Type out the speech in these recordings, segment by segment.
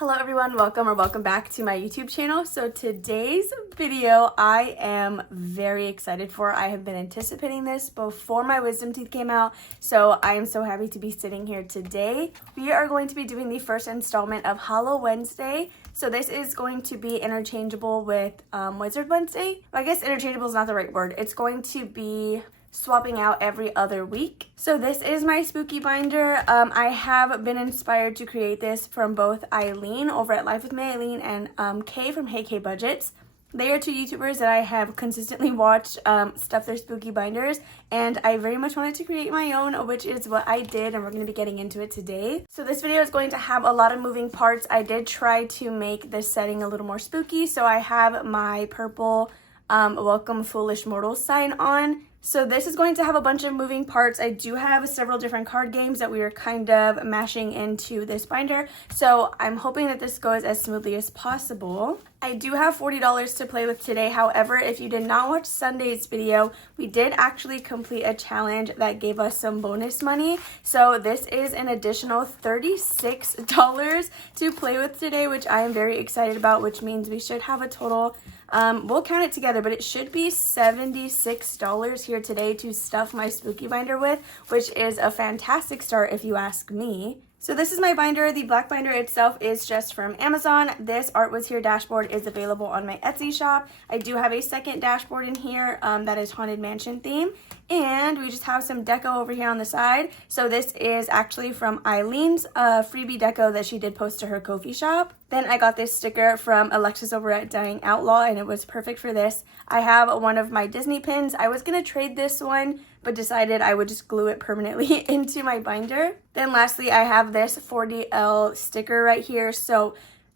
Hello everyone, welcome back to my YouTube channel. So today's video I am very excited for. I have been anticipating this before my wisdom teeth came out, so I am so happy to be sitting here today. We are going to be doing the first installment of Hollow Wednesday. So this is going to be interchangeable with Wizard Wednesday. I guess interchangeable is not the right word. It's going to be swapping out every other week. So this is my spooky binder. I have been inspired to create this from both Eileen over at Life with Me Eileen and Kay from Hey Kay Budgets. They are two YouTubers that I have consistently watched stuff their spooky binders, and I very much wanted to create my own, which is what I did, and we're going to be getting into it today. So this video is going to have a lot of moving parts. I did try to make this setting a little more spooky, so I have my purple Welcome Foolish Mortals sign on. So this is going to have a bunch of moving parts. I do have several different card games that we are kind of mashing into this binder, so I'm hoping that this goes as smoothly as possible. I do have $40 to play with today. However, if you did not watch Sunday's video, we did actually complete a challenge that gave us some bonus money. So this is an additional $36 to play with today, which I am very excited about, which means we should have a total, we'll count it together, but it should be $76 here today to stuff my spooky binder with, which is a fantastic start if you ask me. So this is my binder. The black binder itself is just from Amazon. This Art Was Here dashboard is available on my Etsy shop. I do have a second dashboard in here that is Haunted Mansion theme. And we just have some deco over here on the side. So this is actually from Eileen's freebie deco that she did post to her Ko-fi shop. Then I got this sticker from Alexis over at Dying Outlaw, and it was perfect for this. I have one of my Disney pins. I was going to trade this one, but decided I would just glue it permanently into my binder. Then lastly, I have this 4DL sticker right here. So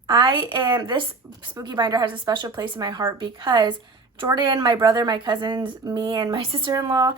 this spooky binder has a special place in my heart because Jordan, my brother, my cousins, me, and my sister-in-law,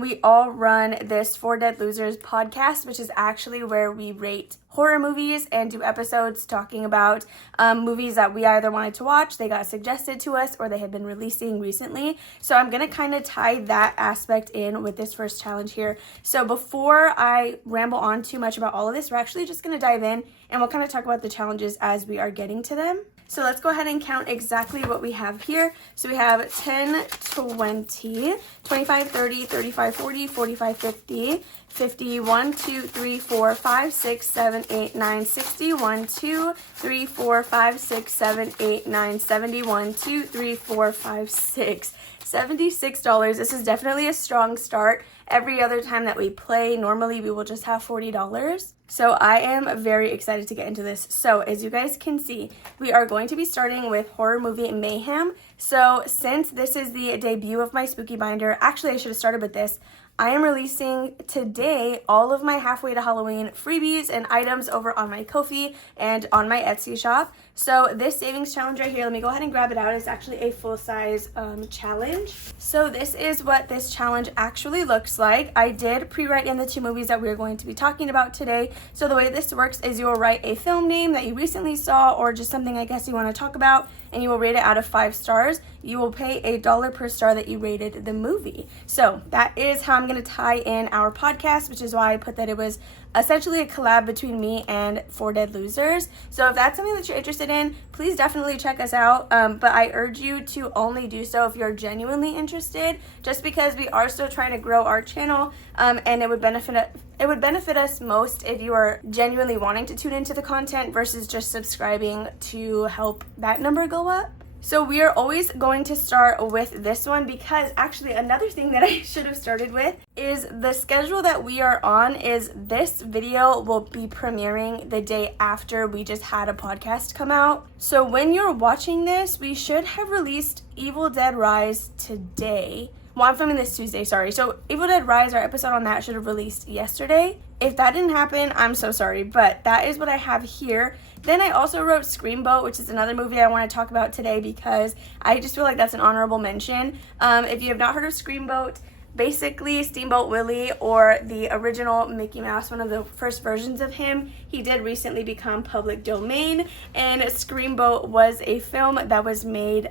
we all run this 4 Dead Losers podcast, which is actually where we rate horror movies and do episodes talking about movies that we either wanted to watch, they got suggested to us, or they have been releasing recently. So I'm going to kind of tie that aspect in with this first challenge here. So before I ramble on too much about all of this, we're actually just going to dive in and we'll kind of talk about the challenges as we are getting to them. So let's go ahead and count exactly what we have here. So we have 10, 20, 25, 30, 35, 40, 45, 50, 50, 1, 2, 3, 4, 5, 6, 7, 8, 9, 60, 1, 2, 3, 4, 5, 6, 7, 8, 9, 70, 1, 2, 3, 4, 5, 6, $76. This is definitely a strong start. Every other time that we play, normally we will just have $40. So I am very excited to get into this. So as you guys can see, we are going to be starting with horror movie Mayhem. So since this is the debut of my spooky binder, actually I should have started with this. I am releasing today all of my halfway to Halloween freebies and items over on my Ko-fi and on my Etsy shop. So this savings challenge right here, let me go ahead and grab it out. It's actually a full-size challenge. So this is what this challenge actually looks like. I did pre-write in the 2 movies that we're going to be talking about today. So the way this works is you will write a film name that you recently saw or just something I guess you want to talk about, and you will rate it out of 5 stars. You will pay $1 per star that you rated the movie. So that is how I'm going to tie in our podcast, which is why I put that it was essentially a collab between me and 4 Dead Losers. So if that's something that you're interested in, please definitely check us out. But I urge you to only do so if you're genuinely interested, just because we are still trying to grow our channel, and it would benefit us most if you are genuinely wanting to tune into the content versus just subscribing to help that number go up. So we are always going to start with this one because actually another thing that I should have started with is the schedule that we are on is this video will be premiering the day after we just had a podcast come out. So when you're watching this, we should have released Evil Dead Rise today. Well, I'm filming this Tuesday, sorry. So Evil Dead Rise, our episode on that should have released yesterday. If that didn't happen, I'm so sorry, but that is what I have here. Then I also wrote Screamboat, which is another movie I want to talk about today because I just feel like that's an honorable mention. If you have not heard of Screamboat, basically Steamboat Willie, or the original Mickey Mouse, one of the first versions of him, he did recently become public domain, and Screamboat was a film that was made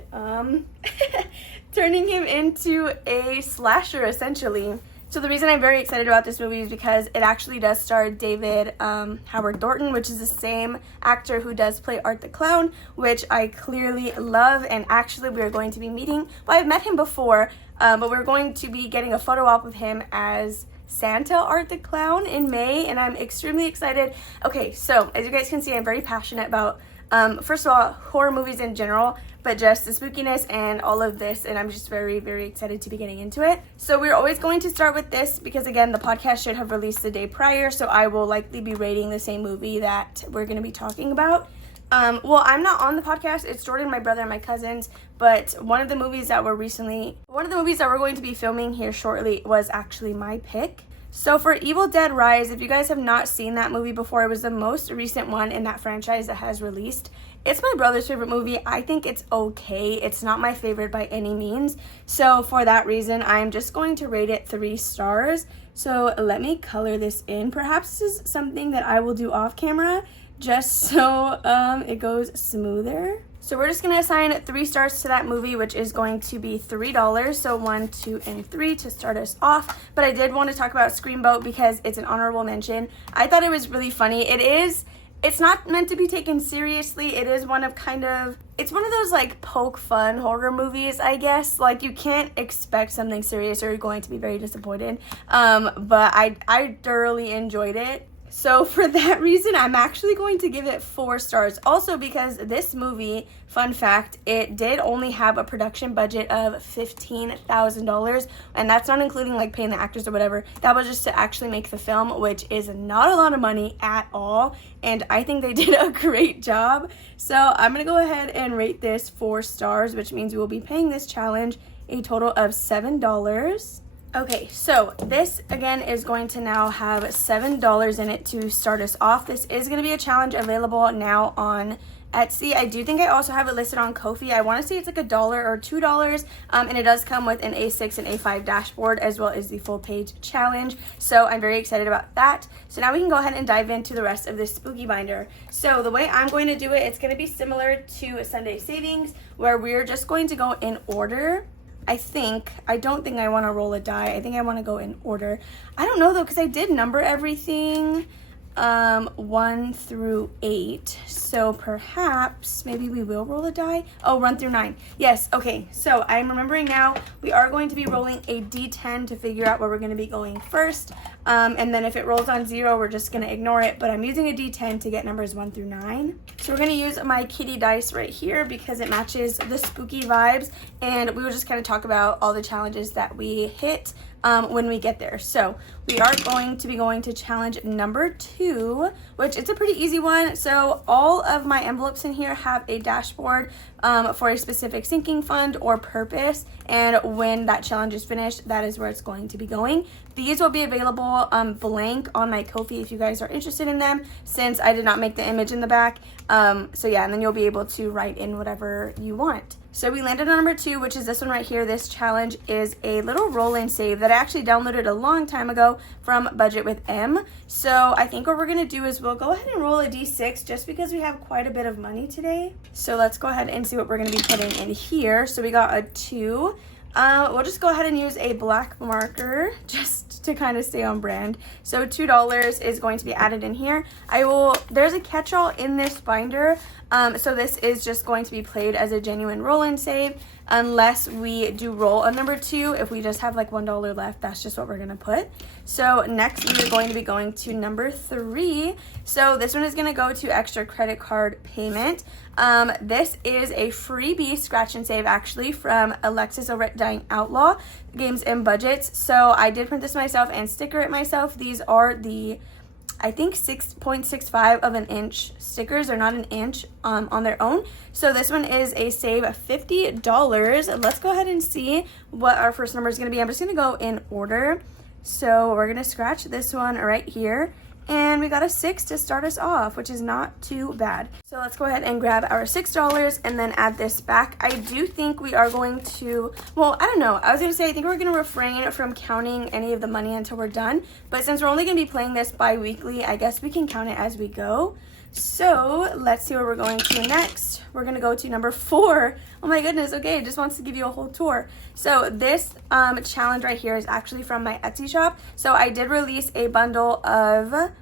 turning him into a slasher essentially. So the reason I'm very excited about this movie is because it actually does star David Howard Thornton, which is the same actor who does play Art the Clown, which I clearly love. And actually we are going to be meeting, well, I've met him before, but we're going to be getting a photo op with him as Santa Art the Clown in May, and I'm extremely excited. Okay, so as you guys can see, I'm very passionate about, first of all, horror movies in general, but just the spookiness and all of this, and I'm just very, very excited to be getting into it. So we're always going to start with this because, again, the podcast should have released the day prior, so I will likely be rating the same movie that we're going to be talking about. Well, I'm not on the podcast. It's Jordan, my brother, and my cousins, but one of the movies that we're going to be filming here shortly was actually my pick. So for Evil Dead Rise, if you guys have not seen that movie before, it was the most recent one in that franchise that has released. It's my brother's favorite movie. I think it's okay. It's not my favorite by any means. So for that reason, I'm just going to rate it 3 stars. So let me color this in. Perhaps this is something that I will do off camera just so it goes smoother. So we're just going to assign 3 stars to that movie, which is going to be $3. So 1, 2, and 3 to start us off. But I did want to talk about Screamboat because it's an honorable mention. I thought it was really funny. It's not meant to be taken seriously. It is one of it's one of those like poke fun horror movies, I guess. Like you can't expect something serious or you're going to be very disappointed. But I thoroughly enjoyed it. So for that reason, I'm actually going to give it 4 stars. Also because this movie, fun fact, it did only have a production budget of $15,000. And that's not including like paying the actors or whatever. That was just to actually make the film, which is not a lot of money at all. And I think they did a great job. So I'm going to go ahead and rate this 4 stars, which means we will be paying this challenge a total of $7. Okay, so this again is going to now have $7 in it to start us off. This is going to be a challenge available now on Etsy. I do think I also have it listed on Ko-fi. I want to say it's like $1 or $2, and it does come with an A6 and A5 dashboard as well as the full page challenge. So I'm very excited about that. So now we can go ahead and dive into the rest of this spooky binder. So the way I'm going to do it, it's going to be similar to Sunday Savings, where we're just going to go in order. I don't think I want to roll a die. I think I want to go in order. I don't know though, because I did number everything 1 through 8. So perhaps maybe we will roll a die. Oh, 1 through 9. Yes, okay. So I'm remembering now we are going to be rolling a D10 to figure out where we're going to be going first. And then if it rolls on 0, we're just going to ignore it. But I'm using a D10 to get numbers 1 through 9. So we're going to use my kitty dice right here because it matches the spooky vibes. And we will just kind of talk about all the challenges that we hit when we get there. So we are going to be going to challenge number 2, which it's a pretty easy one. So all of my envelopes in here have a dashboard for a specific sinking fund or purpose. And when that challenge is finished, that is where it's going to be going. These will be available blank on my Ko-fi if you guys are interested in them, since I did not make the image in the back. So yeah, and then you'll be able to write in whatever you want. So we landed on number 2, which is this one right here. This challenge is a little roll and save that I actually downloaded a long time ago from Budget with M. So I think what we're going to do is we'll go ahead and roll a D6 just because we have quite a bit of money today. So let's go ahead and see what we're going to be putting in here. So we got a 2. We'll just go ahead and use a black marker just to kind of stay on brand. So $2 is going to be added in here. There's a catch-all in this binder. So this is just going to be played as a genuine roll and save unless we do roll a number 2. If we just have like $1 left, that's just what we're going to put. So next we are going to be going to number 3. So this one is going to go to extra credit card payment. This is a freebie scratch and save actually from Alexis over at Dying Outlaw Games and Budgets. So I did print this myself and sticker it myself. These are the, I think, 6.65 of an inch stickers. They're not an inch on their own. So this one is a save of $50. Let's go ahead and see what our first number is going to be. I'm just going to go in order. So we're going to scratch this one right here. And we got a 6 to start us off, which is not too bad. So let's go ahead and grab our $6 and then add this back. I do think we are going to, well, I don't know. I was going to say, I think we're going to refrain from counting any of the money until we're done. But since we're only going to be playing this bi-weekly, I guess we can count it as we go. So let's see where we're going to next. We're gonna go to number 4. Oh my goodness, okay, it just wants to give you a whole tour. So this challenge right here is actually from my Etsy shop. So I did release a bundle of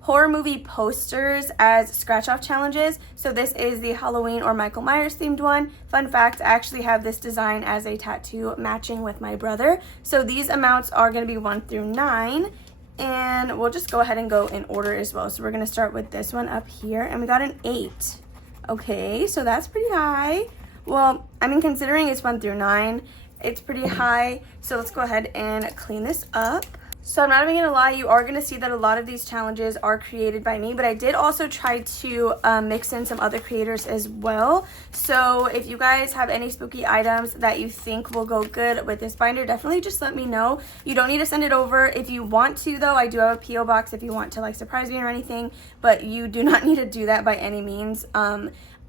horror movie posters as scratch off challenges. So this is the Halloween or Michael Myers themed one. Fun fact, I actually have this design as a tattoo matching with my brother. So these amounts are gonna be 1 through 9. And we'll just go ahead and go in order as well. So we're gonna start with this one up here, and we got an 8. Okay, so that's pretty high. Well, I mean, considering it's 1 through 9, it's pretty high. So let's go ahead and clean this up. So I'm not even gonna lie, you are gonna see that a lot of these challenges are created by me, but I did also try to mix in some other creators as well. So if you guys have any spooky items that you think will go good with this binder, definitely just let me know. You don't need to send it over. If you want to though, I do have a P.O. box if you want to like surprise me or anything, but you do not need to do that by any means.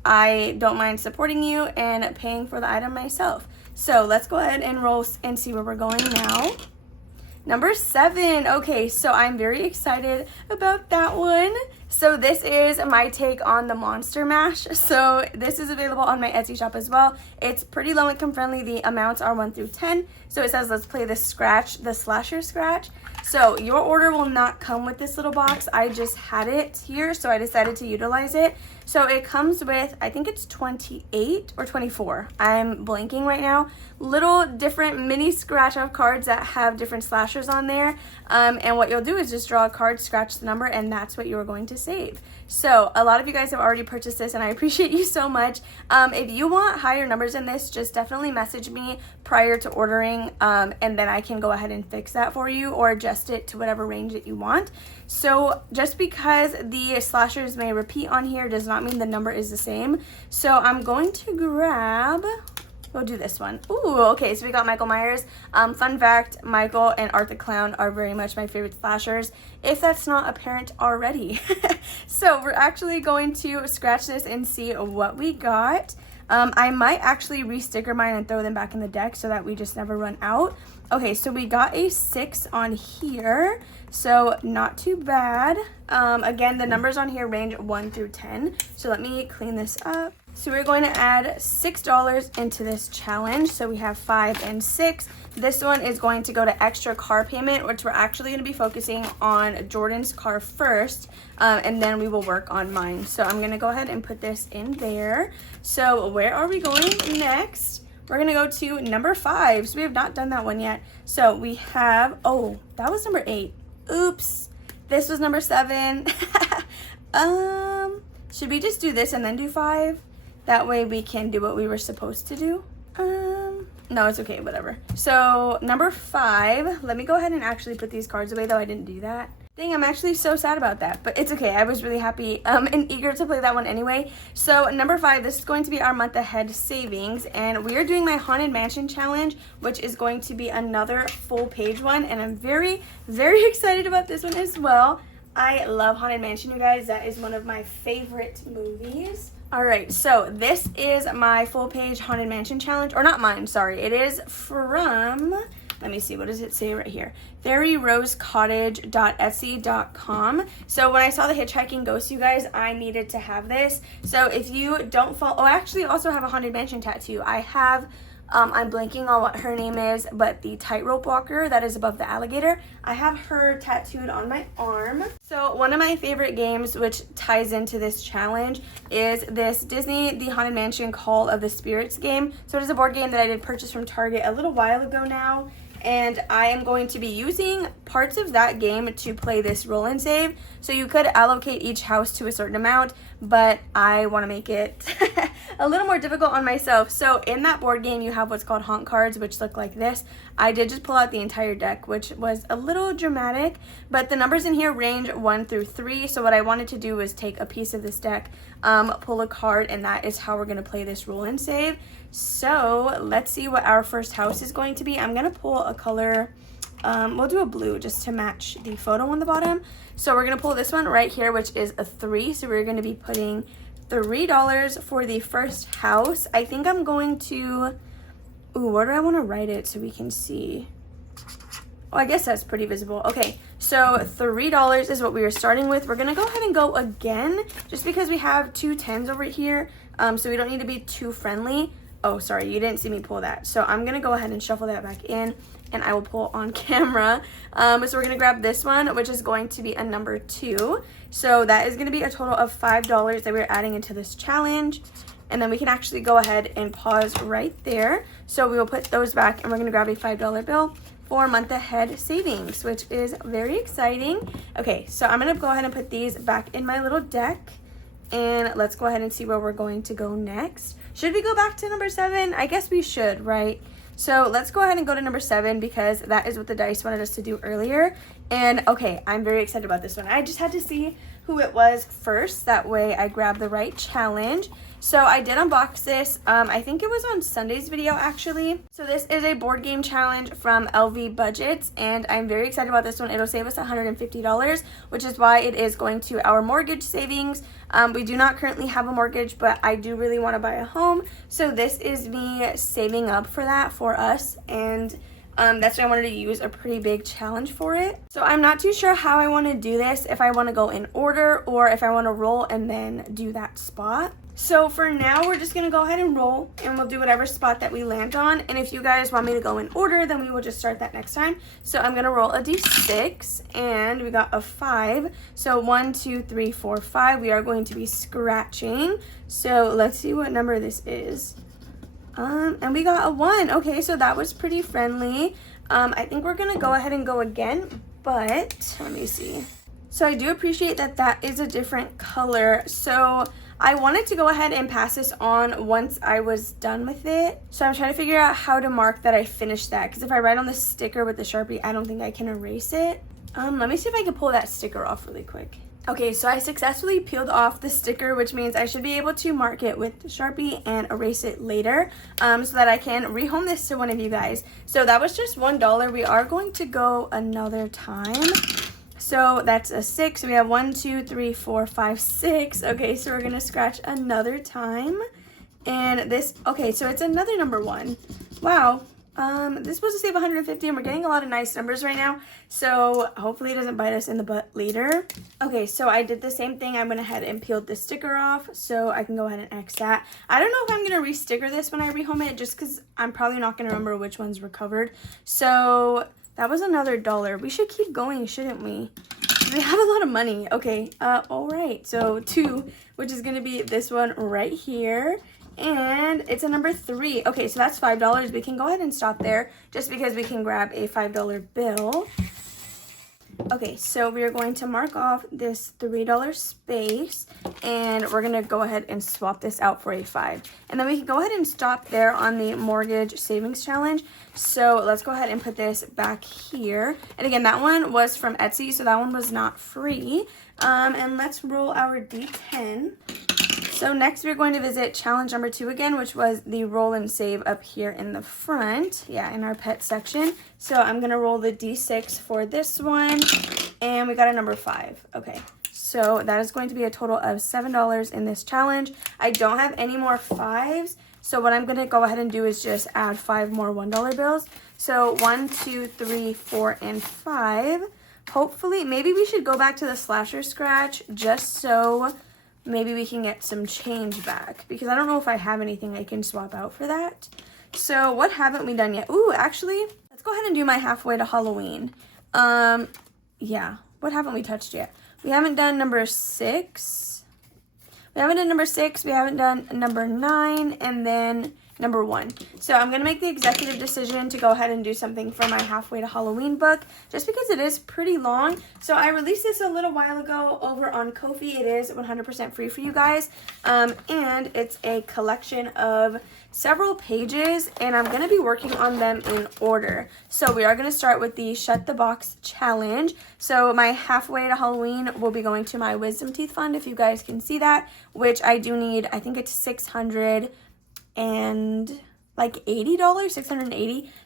I don't mind supporting you and paying for the item myself. So let's go ahead and roll and see where we're going now. Number 7. Okay, so I'm very excited about that one. So this is my take on the Monster Mash. So this is available on my Etsy shop as well. It's pretty low income friendly. The amounts are 1 through 10. So it says let's play the slasher scratch. So your order will not come with this little box. I just had it here, so I decided to utilize it. So it comes with, I think it's 28 or 24. I'm blanking right now. Little different mini scratch off cards that have different slashers on there. And what you'll do is just draw a card, scratch the number, and that's what you're going to save. So a lot of you guys have already purchased this, and I appreciate you so much. If you want higher numbers in this, just definitely message me prior to ordering, and then I can go ahead and fix that for you or adjust it to whatever range that you want. So just because the slashers may repeat on here does not mean the number is the same. So I'm going to grab, we'll do this one. Ooh, okay, so we got Michael Myers. Fun fact, Michael and Art the Clown are very much my favorite slashers, if that's not apparent already. So we're actually going to scratch this and see what we got. I might actually re-sticker mine and throw them back in the deck so that we just never run out. Okay, so we got a 6 on here, so not too bad. Again, the numbers on here range 1 through 10. So let me clean this up. So we're going to add $6 into this challenge. So we have 5 and 6. This one is going to go to extra car payment, which we're actually going to be focusing on Jordan's car first, and then we will work on mine. So I'm going to go ahead and put this in there. So where are we going next? We're going to go to number 5. So we have not done that one yet. So we have, oh, that was number 8. Oops. This was number 7. Should we just do this and then do 5? That way we can do what we were supposed to do. No, it's okay, whatever. So number 5, let me go ahead and actually put these cards away, though I didn't do that. Dang, I'm actually so sad about that, but it's okay. I was really happy and eager to play that one anyway. So number 5, this is going to be our month ahead savings, and we are doing my Haunted Mansion challenge, which is going to be another full page one, and I'm very, very excited about this one as well. I love Haunted Mansion, you guys. That is one of my favorite movies. Alright, so this is my full page Haunted Mansion challenge, or not mine, sorry. It is from, let me see, what does it say right here? fairyrosecottage.etsy.com. So when I saw the Hitchhiking Ghost, you guys, I needed to have this. So if you don't follow, oh, I actually also have a Haunted Mansion tattoo. I have, I'm blanking on what her name is, but the tightrope walker that is above the alligator, I have her tattooed on my arm. So one of my favorite games, which ties into this challenge, is this Disney The Haunted Mansion Call of the Spirits game. So it is a board game that I did purchase from Target a little while ago now, and I am going to be using parts of that game to play this roll and save. So you could allocate each house to a certain amount, but I want to make it a little more difficult on myself. So in that board game, you have what's called haunt cards, which look like this. I did just pull out the entire deck, which was a little dramatic, but the numbers in here range 1 through 3. So what I wanted to do was take a piece of this deck, pull a card, and that is how we're going to play this roll and save. So let's see what our first house is going to be. I'm going to pull a color, we'll do a blue just to match the photo on the bottom. So we're going to pull this one right here, which is a 3. So we're going to be putting $3 for the first house. I think I'm going to, ooh, where do I want to write it so we can see? Well, I guess that's pretty visible. Okay, so $3 is what we were starting with. We're gonna go ahead and go again, just because we have 2 10s over here, so we don't need to be too friendly. Oh, sorry, you didn't see me pull that. So I'm gonna go ahead and shuffle that back in, and I will pull on camera. So we're gonna grab this one, which is going to be a number 2. So that is gonna be a total of $5 that we're adding into this challenge. And then we can actually go ahead and pause right there. So we will put those back, and we're gonna grab a $5 bill for month ahead savings, which is very exciting. Okay, so I'm gonna go ahead and put these back in my little deck, and let's go ahead and see where we're going to go next. Should we go back to number 7? I guess we should, right? So let's go ahead and go to number 7, because that is what the dice wanted us to do earlier. And okay, I'm very excited about this one. I just had to see who it was first. That way I grabbed the right challenge. So I did unbox this. I think it was on Sunday's video, actually. So this is a board game challenge from LV Budgets, and I'm very excited about this one. It'll save us $150, which is why it is going to our mortgage savings. We do not currently have a mortgage, but I do really want to buy a home. So this is me saving up for that for us, and that's why I wanted to use a pretty big challenge for it. So I'm not too sure how I want to do this, if I want to go in order or if I want to roll and then do that spot. So for now, we're just going to go ahead and roll, and we'll do whatever spot that we land on. And if you guys want me to go in order, then we will just start that next time. So I'm going to roll a d6, and we got a 5. So 1, 2, 3, 4, 5. We are going to be scratching. So let's see what number this is. And we got a 1. Okay, so that was pretty friendly. I think we're going to go ahead and go again, but let me see. So I do appreciate that that is a different color. So I wanted to go ahead and pass this on once I was done with it. So I'm trying to figure out how to mark that I finished that, because if I write on the sticker with the Sharpie, I don't think I can erase it. Let me see if I can pull that sticker off really quick. Okay, so I successfully peeled off the sticker, which means I should be able to mark it with the Sharpie and erase it later, so that I can rehome this to one of you guys. So that was just $1. We are going to go another time. So that's a 6. We have 1, 2, 3, 4, 5, 6. Okay, so we're gonna scratch another time. And this, okay, so it's another number 1. Wow. This is supposed to save 150, and we're getting a lot of nice numbers right now. So hopefully it doesn't bite us in the butt later. Okay, so I did the same thing. I went ahead and peeled the sticker off, so I can go ahead and X that. I don't know if I'm gonna re-sticker this when I rehome it, just because I'm probably not gonna remember which ones were covered. So that was another $1. We should keep going, shouldn't we? We have a lot of money. Okay, all right. So 2, which is gonna be this one right here. And it's a number 3. Okay, so that's $5. We can go ahead and stop there just because we can grab a $5 bill. Okay, so we are going to mark off this $3 space, and we're gonna go ahead and swap this out for a 5. And then we can go ahead and stop there on the mortgage savings challenge. So let's go ahead and put this back here. And again, that one was from Etsy, so that one was not free. And let's roll our D10. So next we're going to visit challenge number 2 again, which was the roll and save up here in the front. Yeah, in our pet section. So I'm going to roll the D6 for this one. And we got a number 5. Okay, so that is going to be a total of $7 in this challenge. I don't have any more 5s. So what I'm going to go ahead and do is just add 5 more $1 bills. So 1, 2, 3, 4, and 5. Hopefully, maybe we should go back to the slasher scratch just so maybe we can get some change back, because I don't know if I have anything I can swap out for that. So what haven't we done yet? Ooh, actually, let's go ahead and do my halfway to Halloween. Yeah, what haven't we touched yet? We haven't done number 6. We haven't done number 6. We haven't done number 9, and then number 1. So I'm going to make the executive decision to go ahead and do something for my halfway to Halloween book, just because it is pretty long. So I released this a little while ago over on Ko-fi. It is 100% free for you guys. And it's a collection of several pages, and I'm going to be working on them in order. So we are going to start with the Shut the Box challenge. So my halfway to Halloween will be going to my wisdom teeth fund, if you guys can see that, which I do need. I think it's $680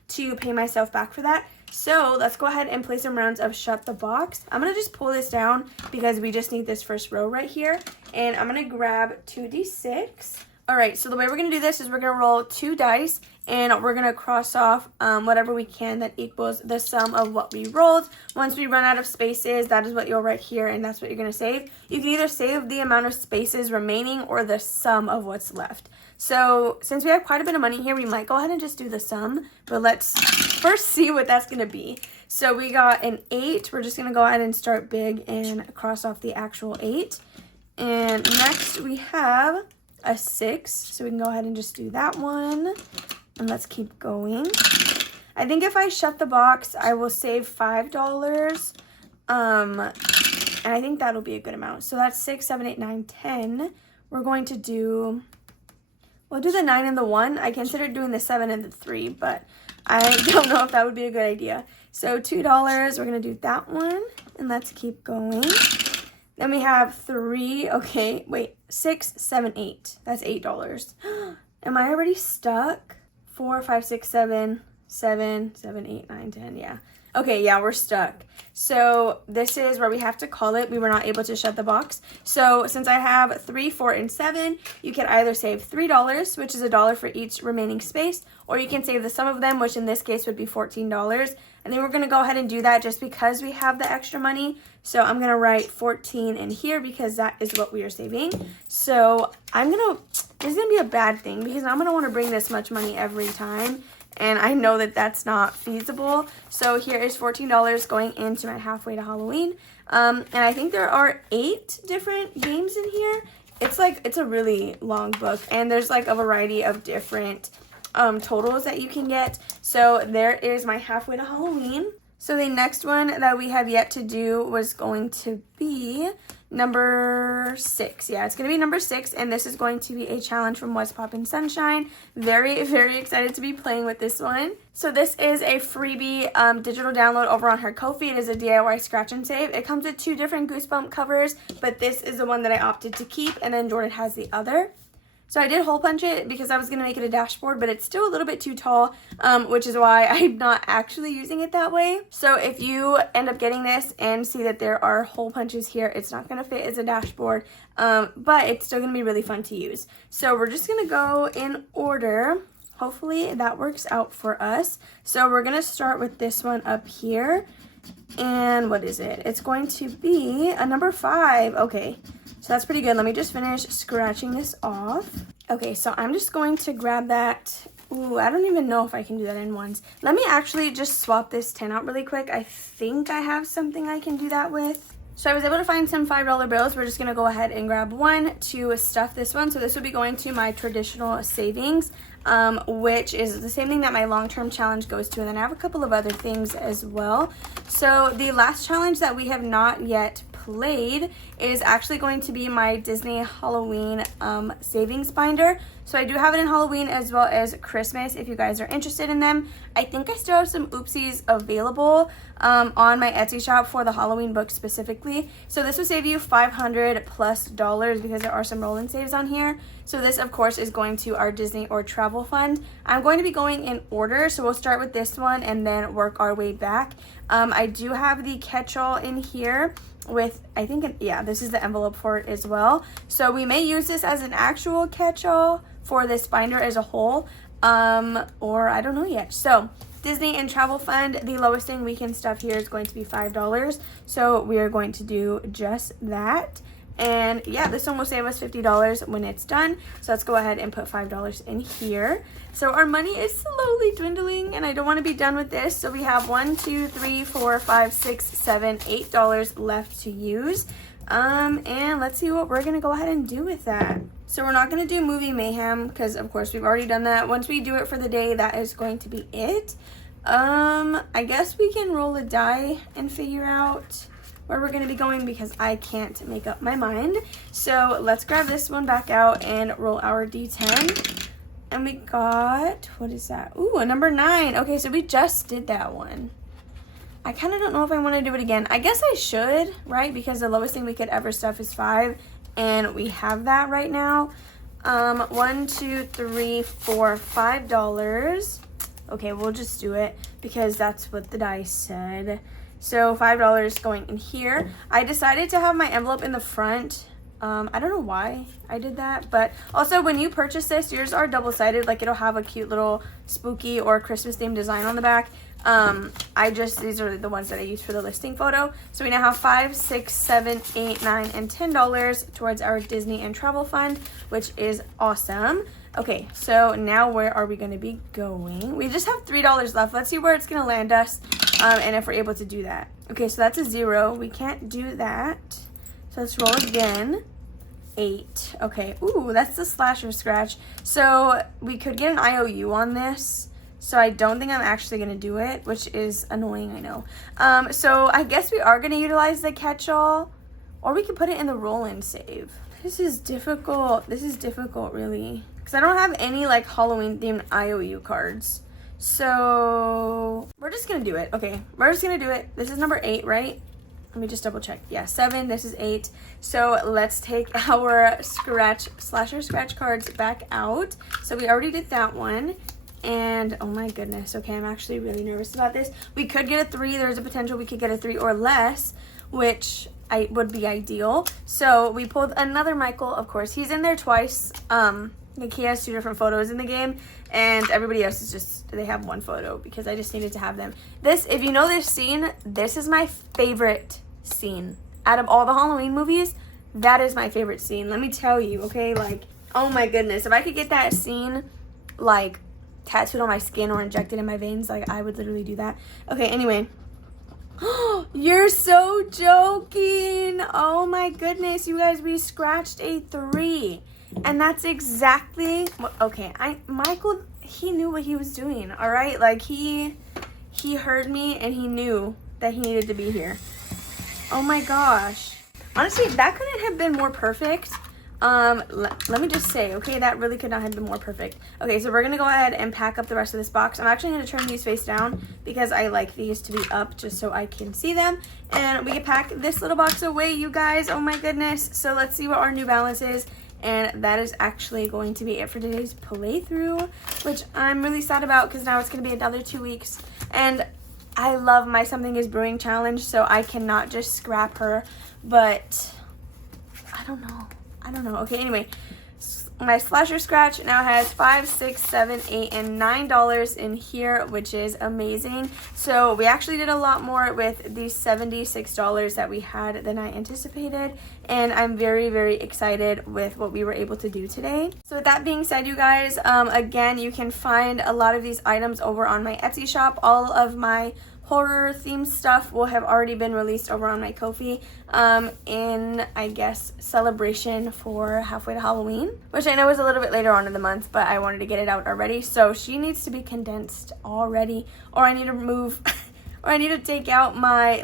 to pay myself back for that. So let's go ahead and play some rounds of Shut the Box. I'm gonna just pull this down because we just need this first row right here, and I'm gonna grab 2d6. All right, so the way we're gonna do this is we're gonna roll 2 dice, and we're gonna cross off whatever we can that equals the sum of what we rolled. Once we run out of spaces, that is what you'll write here, and that's what you're gonna save. You can either save the amount of spaces remaining or the sum of what's left. So since we have quite a bit of money here, we might go ahead and just do the sum, but let's first see what that's gonna be. So we got an 8. We're just gonna go ahead and start big and cross off the actual 8. And next we have a 6. So we can go ahead and just do that one. And let's keep going. I think if I shut the box, I will save $5. And I think that'll be a good amount. So that's 6, 7, 8, 9, 10. We're going to do, we'll do the 9 and the 1. I considered doing the 7 and the 3, but I don't know if that would be a good idea. So $2, we're going to do that one. And let's keep going. Then we have 3, okay, wait, 6, 7, 8. That's $8. Am I already stuck? 4, 5, 6, 7, 7, 7, 8, 9, 10, yeah. Okay, yeah, we're stuck. So this is where we have to call it. We were not able to shut the box. So since I have 3, 4, and 7, you can either save $3, which is $1 for each remaining space, or you can save the sum of them, which in this case would be $14. And then we're going to go ahead and do that just because we have the extra money. So I'm going to write 14 in here because that is what we are saving. So this is going to be a bad thing because I'm going to want to bring this much money every time. And I know that that's not feasible. So here is $14 going into my halfway to Halloween. And I think there are 8 different games in here. It's a really long book. And there's like a variety of different totals that you can get. So there is my halfway to Halloween. So the next one that we have yet to do was going to be number 6. Yeah, it's going to be number 6, and this is going to be a challenge from What's Poppin' Sunshine. Very, very excited to be playing with this one. So this is a freebie digital download over on her Ko-fi. It is a DIY scratch and save. It comes with 2 different Goosebump covers, but this is the one that I opted to keep, and then Jordan has the other. So I did hole punch it because I was going to make it a dashboard, but it's still a little bit too tall, which is why I'm not actually using it that way. So if you end up getting this and see that there are hole punches here, it's not going to fit as a dashboard, but it's still going to be really fun to use. So we're just going to go in order. Hopefully that works out for us. So we're going to start with this one up here. And what is it? It's going to be a number 5. Okay. So that's pretty good. Let me just finish scratching this off. Okay, so I'm just going to grab that. Ooh, I don't even know if I can do that in ones. Let me actually just swap this 10 out really quick. I think I have something I can do that with. So I was able to find some $5 bills. We're just going to go ahead and grab one to stuff this one. So this will be going to my traditional savings, which is the same thing that my long-term challenge goes to. And then I have a couple of other things as well. So the last challenge that we have not yet played is actually going to be my Disney Halloween savings binder. So I do have it in Halloween as well as Christmas if you guys are interested in them. I think I still have some oopsies available on my Etsy shop for the Halloween book specifically. So this will save you $500+ because there are some roll and saves on here. So this of course is going to our Disney or travel fund. I'm going to be going in order, so we'll start with this one and then work our way back. I do have the catch-all in here with, I think, yeah, this is the envelope for it as well. So we may use this as an actual catch-all for this binder as a whole, or I don't know yet. So Disney and travel fund, the lowest thing we can stuff here is going to be $5. So we are going to do just that. And yeah, this one will save us $50 when it's done. So let's go ahead and put $5 in here. So our money is slowly dwindling and I don't want to be done with this. So we have $1, $2, $3, $4, $5, $6, $7, $8 left to use. And let's see what we're going to go ahead and do with that. So we're not going to do movie mayhem because of course we've already done that. Once we do it for the day, that is going to be it. I guess we can roll a die and figure out where we're going to be going because I can't make up my mind. So let's grab this one back out and roll our D10. And we got, what is that? Ooh, a number 9. Okay, so we just did that one. I kind of don't know if I want to do it again. I guess I should, right? Because the lowest thing we could ever stuff is 5. And we have that right now. $1, 2, 3, 4, $5. Okay, we'll just do it because that's what the dice said. So $5 going in here. I decided to have my envelope in the front I don't know why I did that, but also when you purchase this, yours are double-sided. Like, it'll have a cute little spooky or Christmas themed design on the back. These are the ones that I used for the listing photo. So we now have $5, $6, $7, $8, $9, and $10 towards our Disney and travel fund, which is awesome. Okay, so now where are we going to be going? We just have $3 left. Let's see where it's going to land us, and if we're able to do that. Okay, so that's a 0. We can't do that. So let's roll again. 8. Okay. Ooh, that's the slasher scratch. So we could get an IOU on this. So I don't think I'm actually going to do it, which is annoying, I know. So I guess we are going to utilize the catch-all, or we could put it in the roll-in save. This is difficult. This is difficult, really, because I don't have any, like, Halloween-themed IOU cards. So we're just going to do it. Okay, we're just going to do it. This is number 8, right? Let me just double check. Yeah, 7. This is 8. So let's take our slasher scratch cards back out. So we already did that one. And oh my goodness. Okay, I'm actually really nervous about this. We could get a 3. There's a potential we could get a 3 or less, which would be ideal. So we pulled another Michael. Of course, he's in there twice. Like, he has 2 different photos in the game, and everybody else is just, they have 1 photo because I just needed to have them. This, if you know this scene, this is my favorite scene. Out of all the Halloween movies, that is my favorite scene. Let me tell you, okay? Like, oh my goodness. If I could get that scene, like, tattooed on my skin or injected in my veins, like, I would literally do that. Okay, anyway. You're so joking. Oh my goodness, you guys, we scratched a 3. And that's exactly, okay, Michael, he knew what he was doing, all right? Like, he heard me, and he knew that he needed to be here. Oh my gosh. Honestly, that couldn't have been more perfect. Let me just say, okay, that really could not have been more perfect. Okay, so we're going to go ahead and pack up the rest of this box. I'm actually going to turn these face down because I like these to be up just so I can see them. And we can pack this little box away, you guys. Oh my goodness. So let's see what our new balance is. And that is actually going to be it for today's playthrough, which I'm really sad about because now it's going to be another 2 weeks. And I love my Something is Brewing challenge, so I cannot just scrap her. But I don't know. Okay, anyway, my slasher scratch now has $5, $6, $7, $8, and $9 in here, which is amazing. So we actually did a lot more with the $76 that we had than I anticipated, and I'm very, very excited with what we were able to do today. So with that being said, you guys, again, you can find a lot of these items over on my Etsy shop. All of my horror themed stuff will have already been released over on my Ko-fi in, I guess, celebration for halfway to Halloween, which I know is a little bit later on in the month, but I wanted to get it out already. So she needs to be condensed already, or I need to move or I need to take out my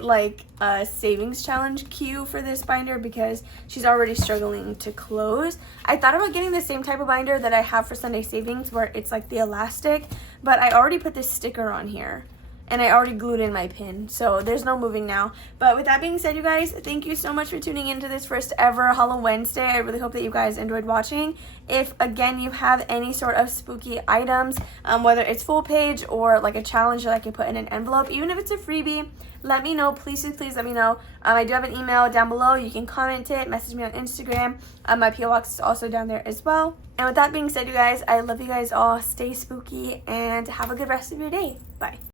savings challenge queue for this binder because she's already struggling to close. I thought about getting the same type of binder that I have for Sunday Savings where it's like the elastic, but I already put this sticker on here. And I already glued in my pin, so there's no moving now. But with that being said, you guys, thank you so much for tuning into this first ever Halloween Wednesday. I really hope that you guys enjoyed watching. If, again, you have any sort of spooky items, whether it's full page or like a challenge that I can put in an envelope, even if it's a freebie, let me know. Please let me know. I do have an email down below. You can comment it, message me on Instagram. My P.O. box is also down there as well. And with that being said, you guys, I love you guys all. Stay spooky and have a good rest of your day. Bye.